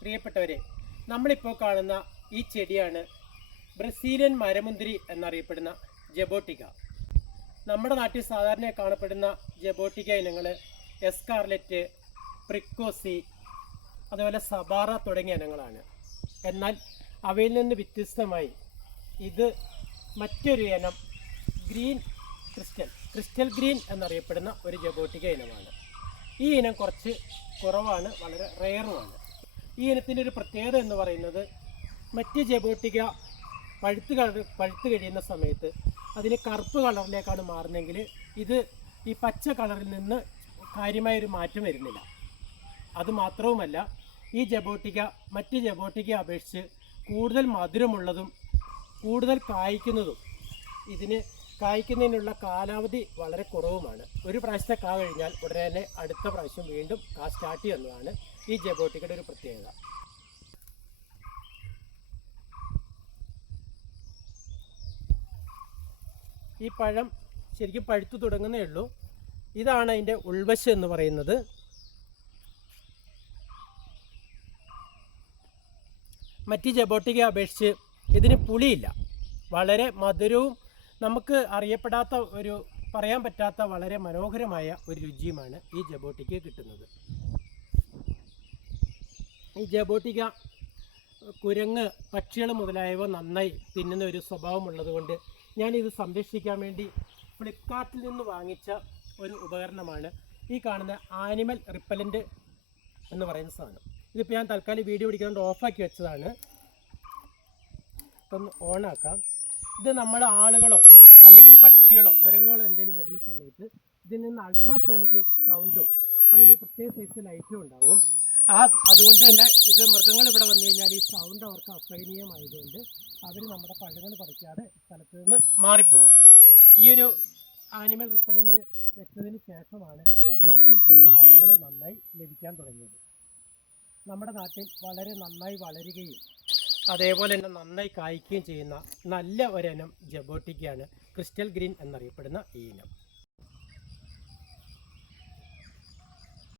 പ്രിയപ്പെട്ടവരെ, നമ്മളിപ്പോൾ കാണുന്ന ഈ ചെടിയാണ് ബ്രസീലിയൻ മരമുന്തിരി എന്നറിയപ്പെടുന്ന ജബോട്ടിക്ക. നമ്മുടെ നാട്ടിൽ സാധാരണ കാണപ്പെടുന്ന ജബോട്ടിക്ക ഇനങ്ങൾ എസ്കാർലെറ്റ്, പ്രിക്കോസി, അതുപോലെ സബാറ തുടങ്ങിയ ഇനങ്ങളാണ്. എന്നാൽ അവയിൽ നിന്ന് വ്യത്യസ്തമായി ഇത് മറ്റൊരു ഇനം ഗ്രീൻ ക്രിസ്റ്റൽ ഗ്രീൻ എന്നറിയപ്പെടുന്ന ഒരു ജബോട്ടിക്ക ഇനമാണ്. ഈ ഇനം കുറച്ച് കുറവാണ്, വളരെ റെയറുമാണ്. ഈ ഇനത്തിൻ്റെ ഒരു പ്രത്യേകത എന്ന് പറയുന്നത്, മറ്റ് ജബോട്ടിക്ക പഴുത്ത് കഴിയുന്ന സമയത്ത് അതിന് കറുപ്പ് കളറിലേക്കാണ് മാറുന്നതെങ്കിൽ ഇത് ഈ പച്ച കളറിൽ നിന്ന് കാര്യമായൊരു മാറ്റം വരുന്നില്ല. അതുമാത്രവുമല്ല, ഈ ജബോട്ടിക്ക മറ്റ് ജബോട്ടിക്ക അപേക്ഷിച്ച് കൂടുതൽ മധുരമുള്ളതും കൂടുതൽ കായ്ക്കുന്നതും, ഇതിന് കായ്ക്കുന്നതിനുള്ള കാലാവധി വളരെ കുറവുമാണ്. ഒരു പ്രാവശ്യത്തെ കാ കഴിഞ്ഞാൽ ഉടനെ തന്നെ അടുത്ത പ്രാവശ്യം വീണ്ടും കാ സ്റ്റാർട്ട് ചെയ്യുന്നതാണ് ഈ ജബോട്ടിക്കയുടെ ഒരു പ്രത്യേകത. ഈ പഴം ശരിക്കും പഴുത്തു തുടങ്ങുന്നേ ഉള്ളൂ. ഇതാണ് അതിൻ്റെ ഉൾവശം എന്ന് പറയുന്നത്. മറ്റ് ജബോട്ടിക്ക അപേക്ഷിച്ച് ഇതിന് പുളിയില്ല, വളരെ മധുരവും നമുക്ക് അറിയപ്പെടാത്ത ഒരു പറയാൻ പറ്റാത്ത വളരെ മനോഹരമായ ഒരു രുചിയുമാണ് ഈ ജബോട്ടിക്ക കിട്ടുന്നത്. ഈ ജബോട്ടിക്ക കുരങ്ങ്, പക്ഷികൾ മുതലായവ നന്നായി തിന്നുന്ന ഒരു സ്വഭാവമുള്ളത് കൊണ്ട് ഞാനിത് സംരക്ഷിക്കാൻ വേണ്ടി ഫ്ലിപ്കാർട്ടിൽ നിന്ന് വാങ്ങിച്ച ഒരു ഉപകരണമാണ് ഈ കാണുന്ന ആനിമൽ റിപ്പലൻ്റ് എന്ന് പറയുന്ന സാധനം. ഇതിപ്പോൾ ഞാൻ തൽക്കാലം വീഡിയോ പിടിക്കാണ്ട് ഓഫാക്കി വെച്ചതാണ്. ഇപ്പം ഓണാക്കാം. ഇത് നമ്മൾ ആളുകളോ അല്ലെങ്കിൽ പക്ഷികളോ കുരങ്ങുകളോ എന്തെങ്കിലും വരുന്ന സമയത്ത് ഇതിൽ നിന്ന് അൾട്രാസോണിക് സൗണ്ടും അതിൻ്റെ പ്രത്യേക സൈസ് ലൈറ്റും ഉണ്ടാകും. അതുകൊണ്ട് തന്നെ ഇത് മൃഗങ്ങൾ ഇവിടെ വന്നു കഴിഞ്ഞാൽ ഈ സൗണ്ട് അവർക്ക് അസഹനീയമായതുകൊണ്ട് അവർ നമ്മുടെ പഴങ്ങൾ പറിക്കാതെ സ്ഥലത്ത് നിന്ന് മാറിപ്പോകും. ഈ ഒരു ആനിമൽ റിപ്പലൻ്റ് വെച്ചതിന് ശേഷമാണ് ശരിക്കും എനിക്ക് പഴങ്ങൾ നന്നായി ലഭിക്കാൻ തുടങ്ങിയത്. നമ്മുടെ നാട്ടിൽ വളരെ നന്നായി വളരുകയും അതേപോലെ തന്നെ നന്നായി കായ്ക്കുകയും ചെയ്യുന്ന നല്ല ഒരിനം ജബോട്ടിക്കയാണ് ക്രിസ്റ്റൽ ഗ്രീൻ എന്നറിയപ്പെടുന്ന ഈ ഇനം.